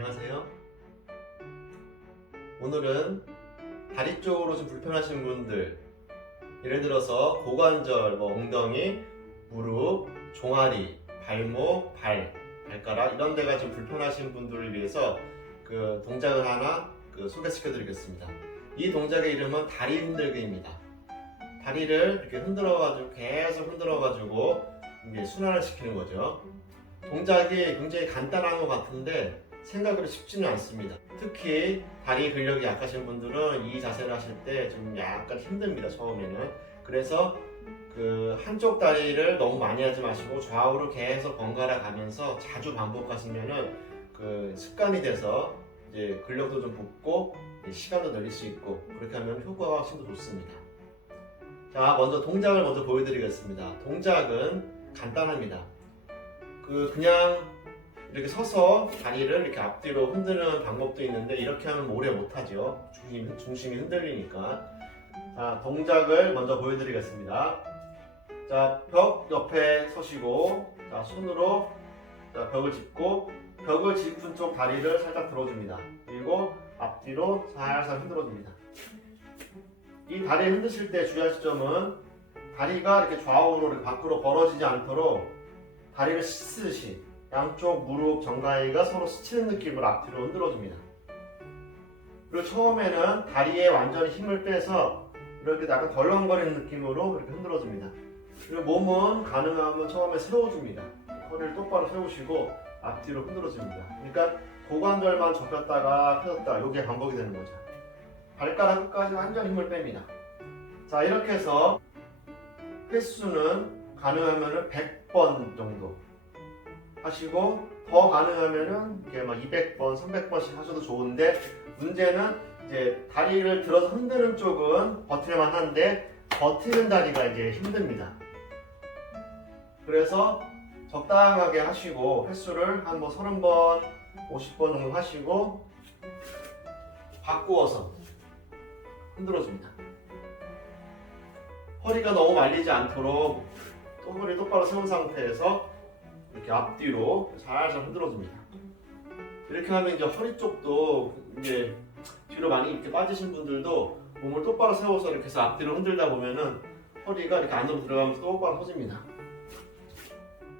안녕하세요. 오늘은 다리 쪽으로 좀 불편하신 분들, 예를 들어서 고관절, 엉덩이, 무릎, 종아리, 발목, 발가락 이런 데가 좀 불편하신 분들을 위해서 그 동작을 하나 소개시켜 드리겠습니다. 이 동작의 이름은 다리 흔들기입니다. 다리를 이렇게 계속 흔들어가지고 이제 순환을 시키는 거죠. 동작이 굉장히 간단한 것 같은데 생각으로 쉽지는 않습니다. 특히 다리 근력이 약하신 분들은 이 자세를 하실 때 좀 약간 힘듭니다, 처음에는. 그래서 그 한쪽 다리를 너무 많이 하지 마시고 좌우로 계속 번갈아 가면서 자주 반복하시면은 그 습관이 돼서 이제 근력도 좀 붙고 시간도 늘릴 수 있고, 그렇게 하면 효과가 훨씬 더 좋습니다. 자, 먼저 동작을 보여드리겠습니다. 동작은 간단합니다. 그냥 이렇게 서서 다리를 이렇게 앞뒤로 흔드는 방법도 있는데, 이렇게 하면 오래 못하죠. 중심이 흔들리니까. 자, 동작을 먼저 보여드리겠습니다. 자, 벽 옆에 서시고, 자, 손으로 벽을 짚고, 벽을 짚은 쪽 다리를 살짝 들어줍니다. 그리고 앞뒤로 살살 흔들어줍니다. 이 다리 흔드실 때 주의하실 점은 다리가 이렇게 좌우로 이렇게 밖으로 벌어지지 않도록 다리를 스치듯이 양쪽 무릎 정가이가 서로 스치는 느낌으로 앞뒤로 흔들어줍니다. 그리고 처음에는 다리에 완전히 힘을 빼서 이렇게 약간 덜렁거리는 느낌으로 이렇게 흔들어줍니다. 그리고 몸은 가능하면 처음에 세워줍니다. 허리를 똑바로 세우시고 앞뒤로 흔들어줍니다. 그러니까 고관절만 접혔다가 펴졌다, 이게 반복이 되는 거죠. 발가락 끝까지 완전 힘을 뺍니다. 자, 이렇게 해서 횟수는 가능하면 100번 정도 하시고, 더 가능하면은 이게 막 200번, 300번씩 하셔도 좋은데, 문제는 이제 다리를 들어서 흔드는 쪽은 버틸만 한데 버티는 다리가 이제 힘듭니다. 그래서 적당하게 하시고 횟수를 한 30번, 50번 정도 하시고 바꾸어서 흔들어줍니다. 허리가 너무 말리지 않도록 허리 똑바로 세운 상태에서 이렇게 앞뒤로 살살 흔들어줍니다. 이렇게 하면 이제 허리 쪽도 이제 뒤로 많이 이렇게 빠지신 분들도 몸을 똑바로 세워서 이렇게 해서 앞뒤로 흔들다 보면은 허리가 이렇게 안으로 들어가면서 똑바로 서집니다.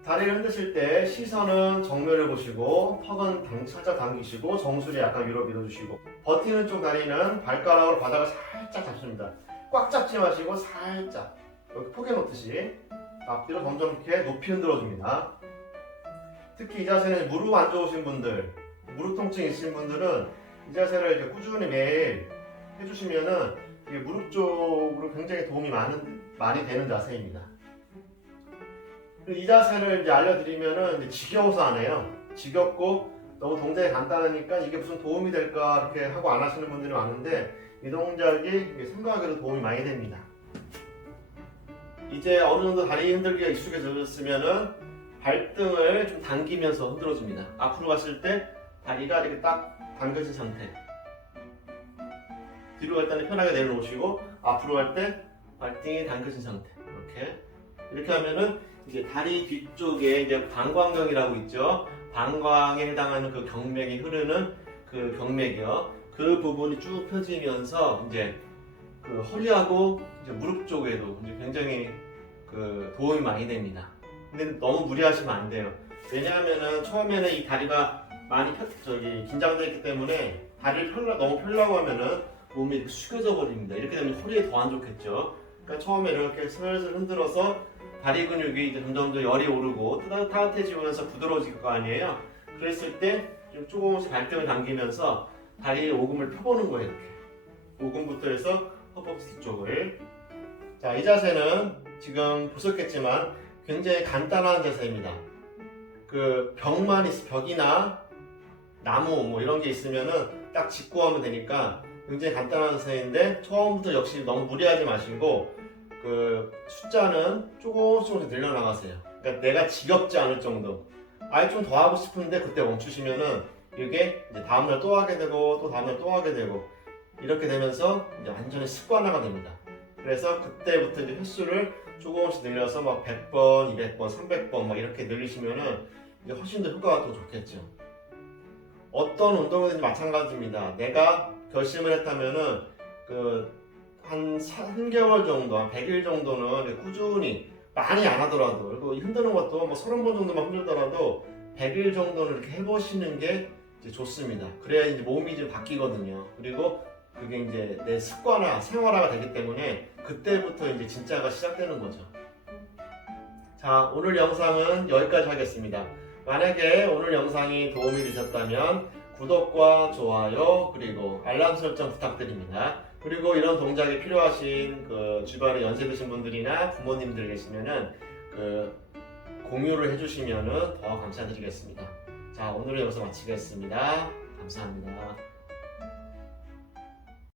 다리를 흔드실 때 시선은 정면을 보시고, 턱은 살짝 당기시고, 정수리 약간 위로 밀어주시고, 버티는 쪽 다리는 발가락으로 바닥을 살짝 잡습니다. 꽉 잡지 마시고 살짝 이렇게 포개 놓듯이 앞뒤로 점점 이렇게 높이 흔들어줍니다. 특히 이 자세는 무릎 안 좋으신 분들, 무릎 통증 있으신 분들은 이 자세를 이렇게 꾸준히 매일 해주시면은 이게 무릎 쪽으로 굉장히 도움이 많이 되는 자세입니다. 이 자세를 이제 알려드리면은 이제 지겨워서 안 해요. 지겹고 너무 동작이 간단하니까 이게 무슨 도움이 될까 이렇게 하고 안 하시는 분들이 많은데, 이 동작이 생각하기로 도움이 많이 됩니다. 이제 어느 정도 다리 흔들기가 익숙해졌으면은 발등을 좀 당기면서 흔들어줍니다. 앞으로 갔을 때 다리가 이렇게 딱 당겨진 상태. 뒤로 갈 때는 편하게 내려놓으시고, 앞으로 갈 때 발등이 당겨진 상태. 이렇게 하면은 이제 다리 뒤쪽에 이제 방광경이라고 있죠. 방광에 해당하는 그 경맥이 흐르는 그 경맥이요. 그 부분이 쭉 펴지면서 이제 그 허리하고 이제 무릎 쪽에도 이제 굉장히 그 도움이 많이 됩니다. 근데 너무 무리하시면 안 돼요. 왜냐하면은 처음에는 이 다리가 많이 긴장되어 있기 때문에 다리를 너무 펴려고 하면은 몸이 이렇게 숙여져 버립니다. 이렇게 되면 허리에 더 안 좋겠죠. 그러니까 처음에 이렇게 슬슬 흔들어서 다리 근육이 이제 점점 더 열이 오르고 따뜻해지면서 부드러워질 거 아니에요. 그랬을 때 좀 조금씩 발등을 당기면서 다리 오금을 펴보는 거예요. 이렇게 오금부터 해서 허벅지 뒤쪽을. 자, 이 자세는 지금 보셨겠지만 굉장히 간단한 자세입니다. 그 벽이나 나무 이런 게 있으면은 딱 짚고 하면 되니까 굉장히 간단한 자세인데, 처음부터 역시 너무 무리하지 마시고 그 숫자는 조금씩 늘려나가세요. 그러니까 내가 지겹지 않을 정도. 아예 좀 더 하고 싶은데 그때 멈추시면은 이게 이제 다음날 또 하게 되고 또 다음날 또 하게 되고, 이렇게 되면서 이제 완전히 습관화가 됩니다. 그래서 그때부터 이제 횟수를 조금씩 늘려서 막 100번, 200번, 300번 막 이렇게 늘리시면은 이제 훨씬 더 효과가 더 좋겠죠. 어떤 운동이든지 마찬가지입니다. 내가 결심을 했다면은 한 3개월 정도, 한 100일 정도는 꾸준히 많이 안 하더라도, 그리고 힘드는 것도 뭐 30번 정도만 힘들더라도 100일 정도는 이렇게 해보시는 게 이제 좋습니다. 그래야 이제 몸이 좀 바뀌거든요. 그리고 그게 이제 내 습관화, 생활화가 되기 때문에 그때부터 이제 진짜가 시작되는 거죠. 자, 오늘 영상은 여기까지 하겠습니다. 만약에 오늘 영상이 도움이 되셨다면 구독과 좋아요 그리고 알람 설정 부탁드립니다. 그리고 이런 동작이 필요하신 주변에 연세 드신 분들이나 부모님들 계시면은 공유를 해주시면은 더 감사드리겠습니다. 자, 오늘은 여기서 마치겠습니다. 감사합니다.